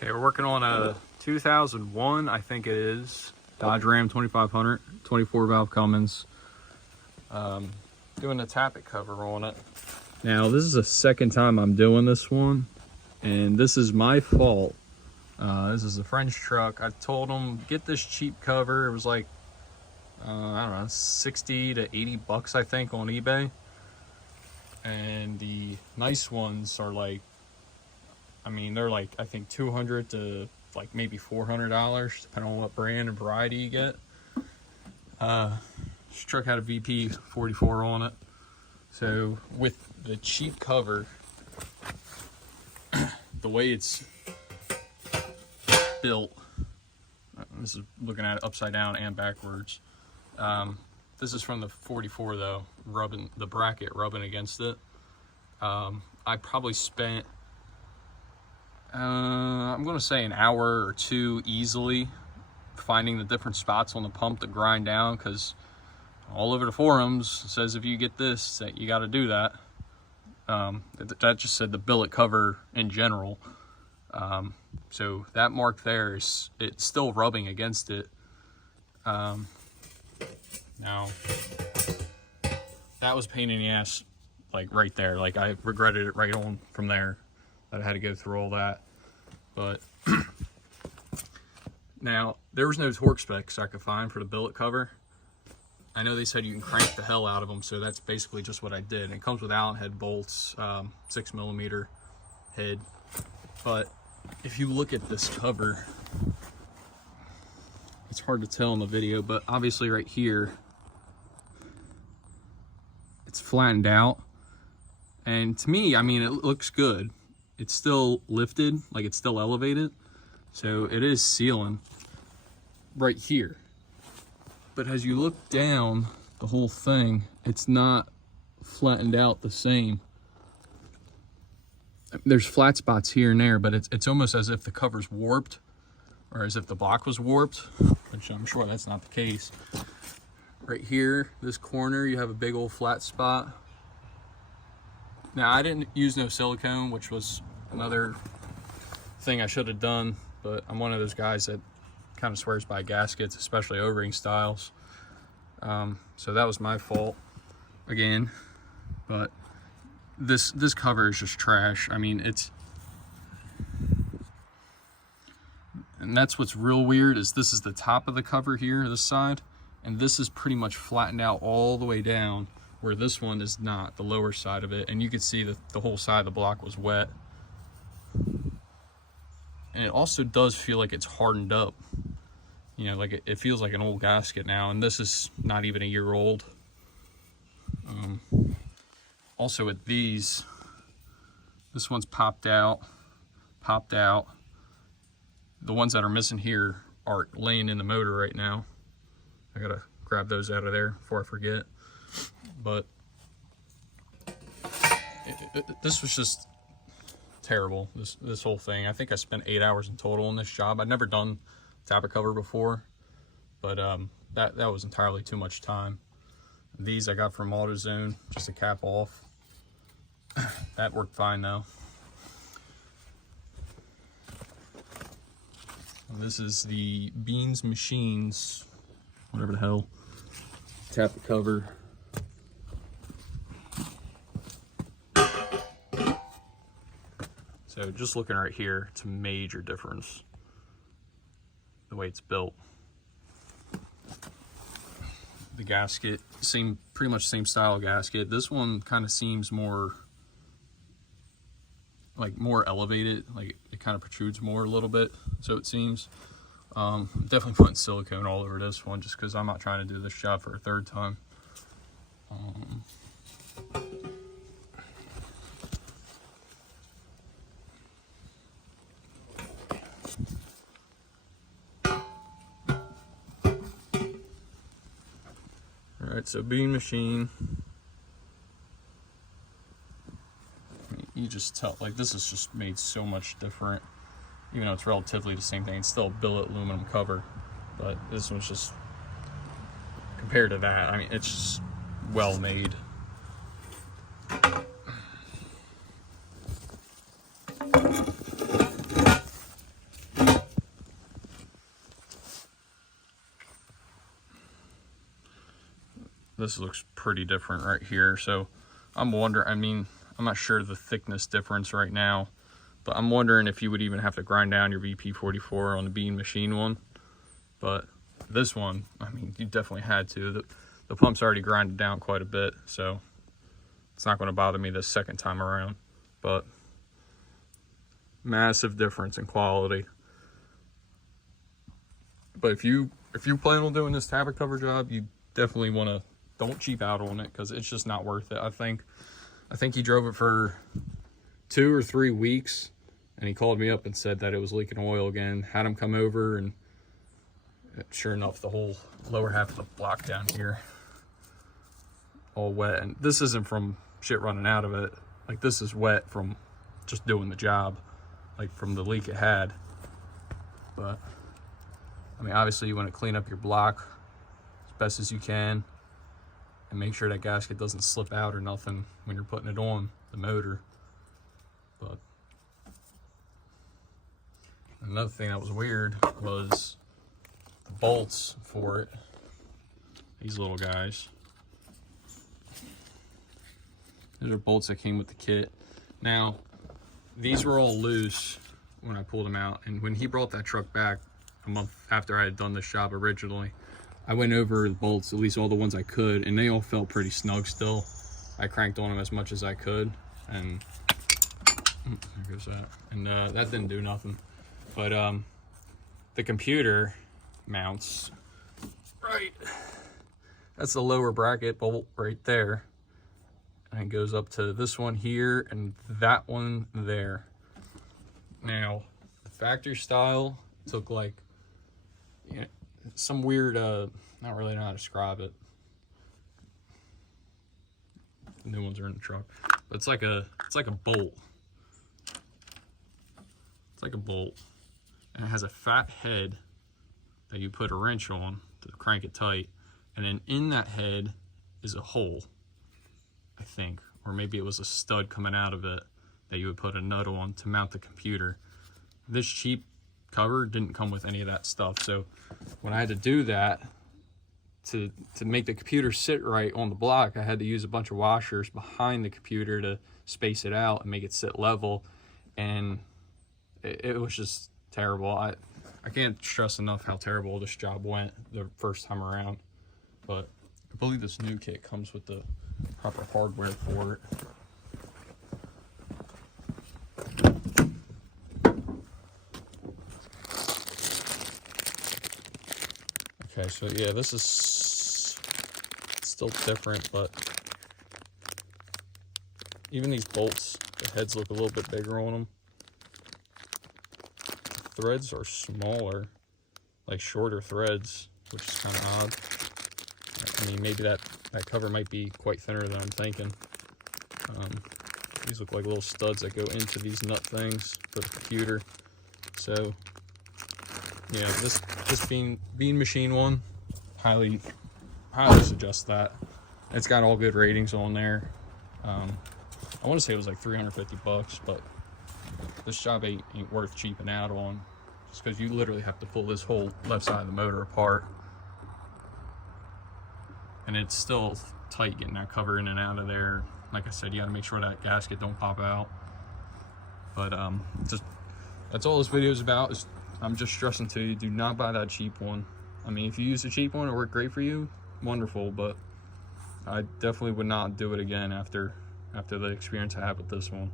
Okay, we're working on a 2001, I think it is, Dodge Ram 2500, 24 valve Cummins. Doing a tappet cover on it. Now, this is the second time I'm doing this one, and this is my fault. This is a friend's truck. I told him, get this cheap cover. It was like, I don't know, 60 to 80 bucks, I think, on eBay. And the nice ones are like, I mean, they're like, I think $200 to like maybe $400, depending on what brand and variety you get. This truck had a VP 44 on it. So with the cheap cover, the way it's built, this is looking at it upside down and backwards. This is from the 44 though, rubbing the bracket, rubbing against it. I probably spent, I'm gonna say an hour or two easily finding the different spots on the pump to grind down, because all over the forums it says if you get this, that you got to do that. That just said the billet cover in general. So that mark there is, it's still rubbing against it. Now that was a pain in the ass, like right there. Like I regretted it right on from there that I had to go through all that. But now there was no torque specs I could find for the billet cover. I know they said you can crank the hell out of them, so that's basically just what I did. It comes with Allen head bolts, 6mm head. But if you look at this cover, it's hard to tell in the video, but obviously right here, it's flattened out. And to me, I mean, it looks good. It's still lifted, like it's still elevated. So it is sealing right here. But as you look down the whole thing, it's not flattened out the same. There's flat spots here and there, but it's almost as if the cover's warped, or as if the block was warped, which I'm sure that's not the case. Right here, this corner, you have a big old flat spot. Now, I didn't use no silicone, which was another thing I should have done, but I'm one of those guys that kind of swears by gaskets, especially O-ring styles. So that was my fault again. But this cover is just trash. I mean, and that's what's real weird, is this is the top of the cover here, this side, and this is pretty much flattened out all the way down, where this one is not, the lower side of it. And you can see that the whole side of the block was wet. And it also does feel like it's hardened up. You know, like it feels like an old gasket now, and this is not even a year old. Also with these, this one's popped out. The ones that are missing here are laying in the motor right now. I gotta grab those out of there before I forget. But this was just terrible, this whole thing. I think I spent 8 hours in total on this job. I'd never done tappet cover before, but that was entirely too much time. These I got from AutoZone, just a cap off. That worked fine though. And this is the Beans Machines, whatever the hell, tappet cover. So just looking right here, it's a major difference the way it's built. The gasket, pretty much same style gasket. This one kind of seems more elevated, like it kind of protrudes more a little bit, so it seems. Definitely putting silicone all over this one, just because I'm not trying to do this job for a third time. Alright, so bean machine. You just tell, like, this is just made so much different. Even though it's relatively the same thing, it's still a billet aluminum cover. But this one's just, compared to that, I mean, it's just well made. this looks pretty different right here. So I'm wondering, I mean, I'm not sure the thickness difference right now, but I'm wondering if you would even have to grind down your VP44 on the bean machine one. But this one, I mean, you definitely had to. The pump's already grinded down quite a bit, so it's not going to bother me this second time around. But massive difference in quality. But if you plan on doing this tappet cover job, you definitely want to, don't cheap out on it, because it's just not worth it. I think he drove it for 2 or 3 weeks, and he called me up and said that it was leaking oil again. Had him come over, and sure enough, the whole lower half of the block down here all wet. And this isn't from shit running out of it, like this is wet from just doing the job, like from the leak it had. But I mean, obviously you want to clean up your block as best as you can and make sure that gasket doesn't slip out or nothing when you're putting it on the motor. But another thing that was weird was the bolts for it, these little guys. These are bolts that came with the kit. Now, these were all loose when I pulled them out, and when he brought that truck back a month after I had done this job originally, I went over the bolts, at least all the ones I could, and they all felt pretty snug still. I cranked on them as much as I could, and there goes that. And that didn't do nothing. But the computer mounts, right, that's the lower bracket bolt right there. And it goes up to this one here and that one there. Now, the factory style took like, you know, some weird, not really know how to describe it. The new ones are in the truck. But it's like a bolt. It's like a bolt. And it has a fat head that you put a wrench on to crank it tight. And then in that head is a hole, I think, or maybe it was a stud coming out of it that you would put a nut on to mount the computer. This cheap cover didn't come with any of that stuff, so when I had to do that to make the computer sit right on the block, I had to use a bunch of washers behind the computer to space it out and make it sit level, and it was just terrible. I can't stress enough how terrible this job went the first time around. But I believe this new kit comes with the proper hardware for it. Okay, so yeah, this is still different, but even these bolts, the heads look a little bit bigger on them. The threads are smaller, like shorter threads, which is kind of odd. I mean, maybe that cover might be quite thinner than I'm thinking. These look like little studs that go into these nut things for the computer. So, yeah, this bean machine one, highly suggest that. It's got all good ratings on there. I want to say it was like 350 bucks, but this job ain't worth cheaping out on, just because you literally have to pull this whole left side of the motor apart. And it's still tight getting that cover in and out of there. Like I said, you gotta make sure that gasket don't pop out. But just that's all this video is about. I'm just stressing to you, do not buy that cheap one. I mean, if you use a cheap one, it worked great for you, wonderful, but I definitely would not do it again after the experience I had with this one.